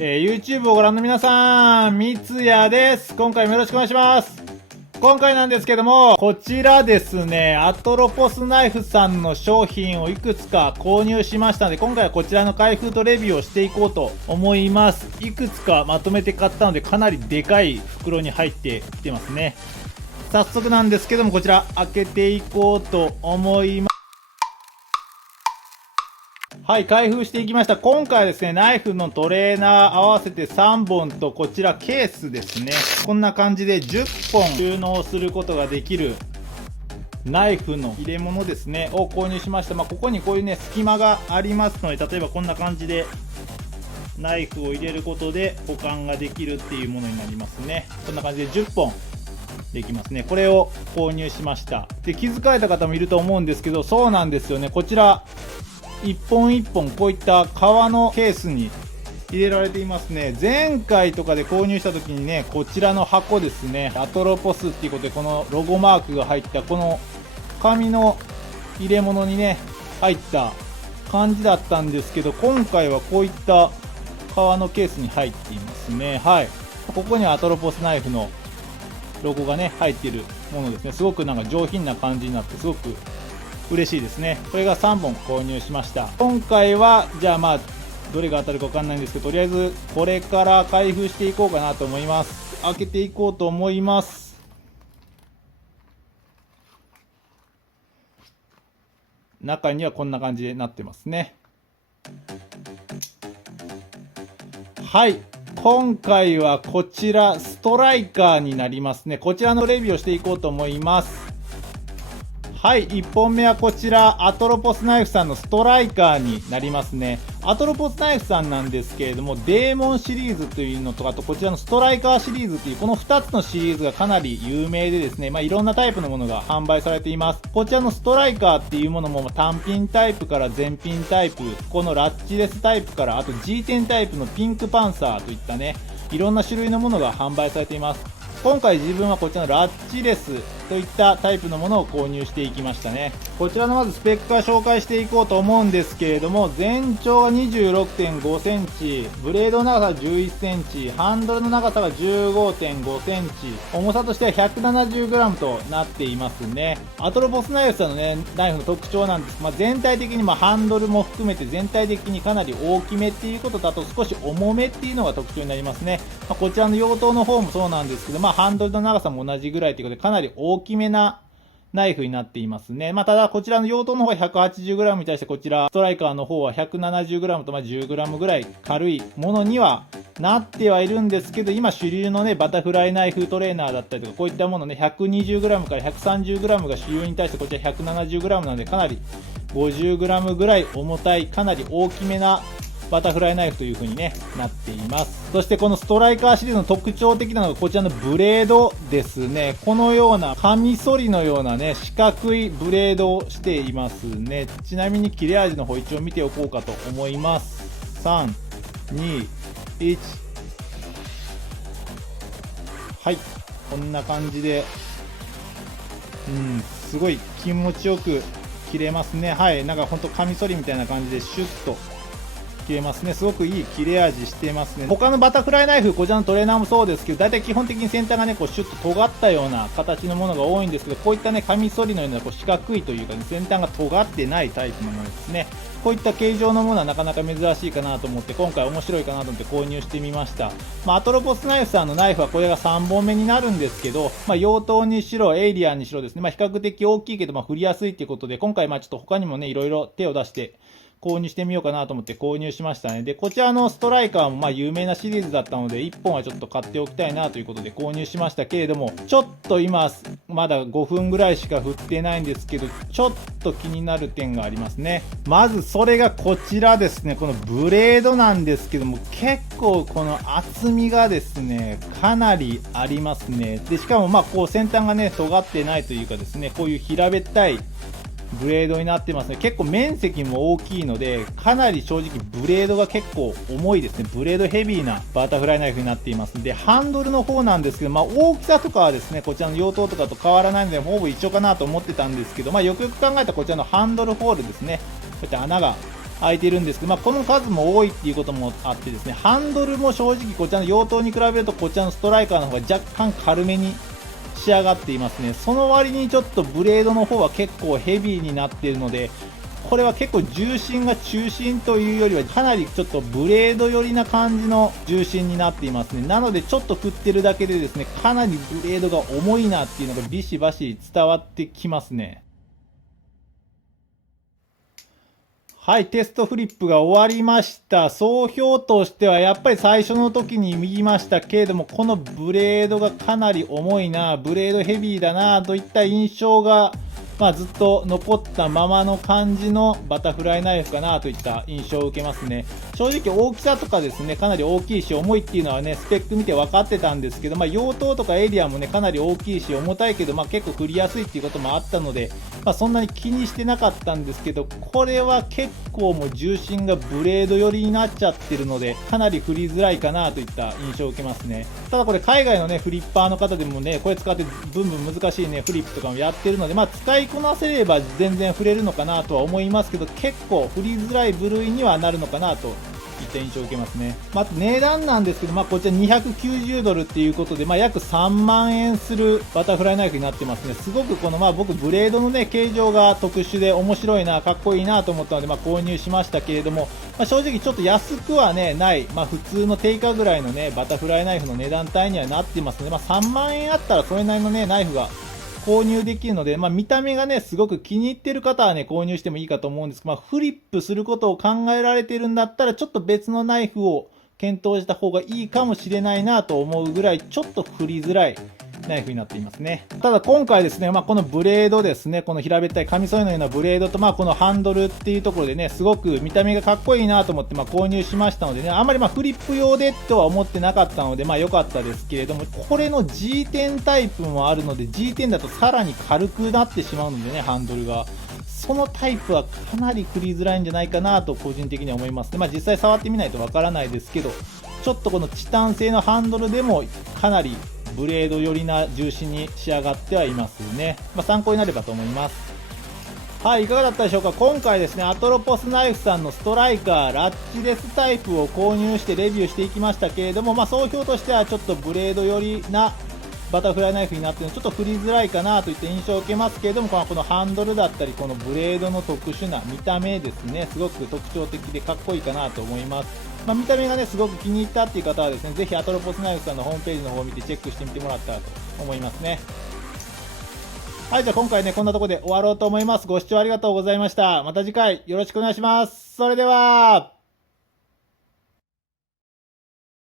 YouTube をご覧の皆さん、みつやです。今回もよろしくお願いします。今回なんですけども、こちらですね、アトロポスナイフさんの商品をいくつか購入しましたので、今回はこちらの開封とレビューをしていこうと思います。いくつかまとめて買ったので、かなりでかい袋に入ってきてますね。早速なんですけども、こちら開けていこうと思います。はい、開封していきました。今回はですね、ナイフのトレーナー合わせて3本と、こちらケースですね。こんな感じで10本収納することができるナイフの入れ物ですね、を購入しました。ここにこういうね、隙間がありますので、例えばこんな感じで、ナイフを入れることで保管ができるっていうものになりますね。こんな感じで10本できますね。これを購入しました。で、気づかれた方もいると思うんですけど、そうなんですよね。こちら、一本一本こういった革のケースに入れられていますね。前回とかで購入した時にね、こちらの箱ですね、アトロポスっていうことでこのロゴマークが入ったこの紙の入れ物にね入った感じだったんですけど、今回はこういった革のケースに入っていますね。はい、ここにはアトロポスナイフのロゴがね入っているものですね。すごくなんか上品な感じになってすごく嬉しいですね。これが3本購入しました。今回はじゃあどれが当たるか分かんないんですけど、とりあえずこれから開封していこうかなと思います。開けていこうと思います。中にはこんな感じでなってますね。はい、今回はこちらストライカーになりますね。こちらのレビューをしていこうと思います。はい、1本目はこちらアトロポスナイフさんのストライカーになりますね。アトロポスナイフさんなんですけれども、デーモンシリーズというのとか、あとこちらのストライカーシリーズというこの2つのシリーズがかなり有名でですね、いろんなタイプのものが販売されています。こちらのストライカーっていうものも単ピンタイプから全ピンタイプ、このラッチレスタイプから、あと G10 タイプのピンクパンサーといったね、いろんな種類のものが販売されています。今回自分はこちらのラッチレスといったタイプのものを購入していきましたね。こちらのまずスペックから紹介していこうと思うんですけれども、全長が 26.5 センチ、ブレードの長さが11センチ、ハンドルの長さが 15.5 センチ、重さとしては 170g となっていますね。アトロポスナイフさんのね、ナイフの特徴なんです。全体的にハンドルも含めて全体的にかなり大きめっていうことと、あと少し重めっていうのが特徴になりますね。こちらの用途の方もそうなんですけど、ハンドルの長さも同じぐらいということで、かなり大きめなナイフになっていますね。ただ、こちらの用途の方は 180g に対して、こちら、ストライカーの方は 170g と10g ぐらい軽いものにはなってはいるんですけど、今主流のね、バタフライナイフトレーナーだったりとか、こういったものね、120g から 130g が主流に対して、こちら 170g なので、かなり 50g ぐらい重たい、かなり大きめなバタフライナイフという風にね、なっています。そしてこのストライカーシリーズの特徴的なのがこちらのブレードですね。このようなカミソリのようなね、四角いブレードをしていますね。ちなみに切れ味の方一応見ておこうかと思います。3、2、1。はい。こんな感じで、すごい気持ちよく切れますね。はい。なんかほんとカミソリみたいな感じでシュッと切れますね。すごくいい切れ味してますね。他のバタフライナイフ、こちらのトレーナーもそうですけど、大体基本的に先端がね、こうシュッと尖ったような形のものが多いんですけど、こういったね、カミソリのようなこう四角いというかね、先端が尖ってないタイプのものですね。こういった形状のものはなかなか珍しいかなと思って、今回面白いかなと思って購入してみました。アトロポスナイフさんのナイフはこれが3本目になるんですけど、用途にしろ、エイリアンにしろですね、比較的大きいけど、振りやすいっていうことで、今回ちょっと他にもね、いろいろ手を出して、購入してみようかなと思って購入しましたね。で、こちらのストライカーも有名なシリーズだったので、1本はちょっと買っておきたいなということで購入しましたけれども、ちょっと今、まだ5分ぐらいしか振ってないんですけど、ちょっと気になる点がありますね。まずそれがこちらですね。このブレードなんですけども、結構この厚みがですね、かなりありますね。で、しかもこう先端がね、尖ってないというかですね、こういう平べったいブレードになってますね。結構面積も大きいので、かなり正直ブレードが結構重いですね。ブレードヘビーなバタフライナイフになっています。で、ハンドルの方なんですけど、大きさとかはですね、こちらの用途とかと変わらないので、ほぼ一緒かなと思ってたんですけど、よくよく考えたらこちらのハンドルホールですね。こうやって穴が空いてるんですけど、この数も多いっていうこともあってですね、ハンドルも正直こちらの用途に比べるとこちらのストライカーの方が若干軽めに仕上がっていますね。その割にちょっとブレードの方は結構ヘビーになっているので、これは結構重心が中心というよりはかなりちょっとブレード寄りな感じの重心になっていますね。なのでちょっと振ってるだけでですね、かなりブレードが重いなっていうのがビシバシ伝わってきますね。はい、テストフリップが終わりました。総評としてはやっぱり最初の時に言いましたけれども、このブレードがかなり重いな、ブレードヘビーだなといった印象がずっと残ったままの感じのバタフライナイフかなといった印象を受けますね。正直大きさとかですね、かなり大きいし重いっていうのはね、スペック見て分かってたんですけど、用途とかエリアもね、かなり大きいし重たいけど、結構振りやすいっていうこともあったので、そんなに気にしてなかったんですけど、これは結構もう重心がブレード寄りになっちゃってるので、かなり振りづらいかなといった印象を受けますね。ただこれ海外のね、フリッパーの方でもね、これ使ってブンブン難しいね、フリップとかもやってるので、使いこなせれば全然振れるのかなとは思いますけど、結構振りづらい部類にはなるのかなといった印象を受けますね。あと値段なんですけど、こちら290ドルっていうことで、約3万円するバタフライナイフになってますね。すごくこの僕ブレードのね、形状が特殊で面白いな、かっこいいなと思ったので、購入しましたけれども、正直ちょっと安くはね、ない、普通の定価ぐらいのね、バタフライナイフの値段帯にはなってますので、3万円あったらそれなりのね、ナイフが購入できるので、見た目がね、すごく気に入ってる方はね、購入してもいいかと思うんですけど、フリップすることを考えられてるんだったら、ちょっと別のナイフを検討した方がいいかもしれないなと思うぐらい、ちょっと振りづらいナイフになっていますね。ただ今回ですね、このブレードですね、この平べったいカミソリのようなブレードと、このハンドルっていうところでね、すごく見た目がかっこいいなと思って、購入しましたのでね、あんまりフリップ用でとは思ってなかったので、良かったですけれども、これの G10 タイプもあるので、G10 だとさらに軽くなってしまうのでね、ハンドルが。そのタイプはかなり振りづらいんじゃないかなと個人的には思いますね。実際触ってみないとわからないですけど、ちょっとこのチタン製のハンドルでもかなりブレード寄りな重心に仕上がってはいますね。参考になればと思います。はい、いかがだったでしょうか。今回ですね、アトロポスナイフさんのストライカーラッチレスタイプを購入してレビューしていきましたけれども、総評としてはちょっとブレード寄りなバタフライナイフになっているのでちょっと振りづらいかなといった印象を受けますけれども、このハンドルだったりこのブレードの特殊な見た目ですね、すごく特徴的でかっこいいかなと思います。見た目がねすごく気に入ったっていう方はですね、ぜひアトロポスナイフさんのホームページの方を見てチェックしてみてもらったらと思いますね。はい、じゃあ今回ねこんなところで終わろうと思います。ご視聴ありがとうございました。また次回よろしくお願いします。それでは。